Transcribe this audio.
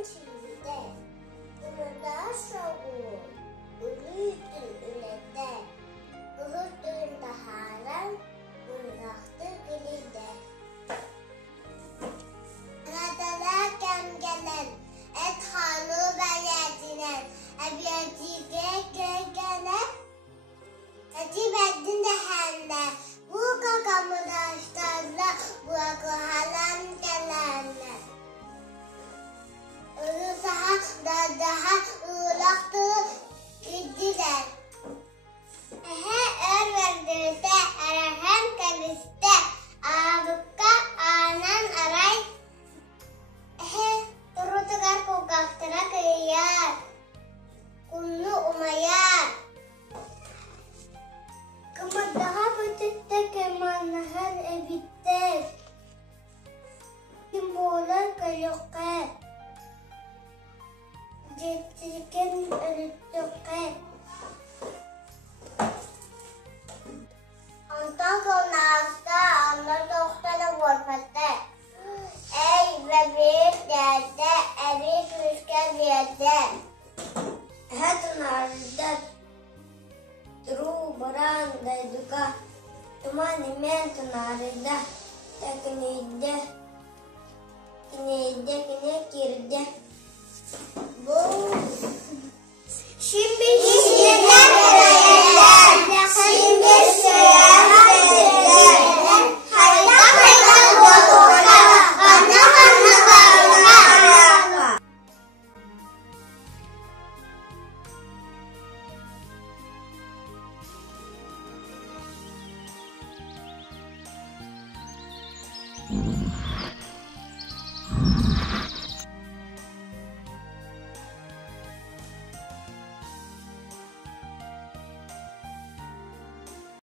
içinde, umurlar soğuğu, ülüydün ülede, uhurdun daharan, uyraktı gülüde. Radalar gemgelen, et hanu beledinen, ebiyacige gölgene, ecib eddin dehende, bu kakamı daşlarla, bu akuhalan gelenler. Daha daha ulaktı gittiler. Örverdüde arahan kaliste abukka anan aray. Turutukar kukaktıra kıyar. Kunu umayar. Kımadaha bötekte kemanahar ebitte. Kimbolar kayokke. Jettiken ölüttükke. Ondan sonra hasta anla doktora vurfatte. Ey ve büyük derde, erik rüzgar yerde. Hatun arda duru baran dayduka. Tumani mentun arda. Teknide. Kine kirde. Bu şimdi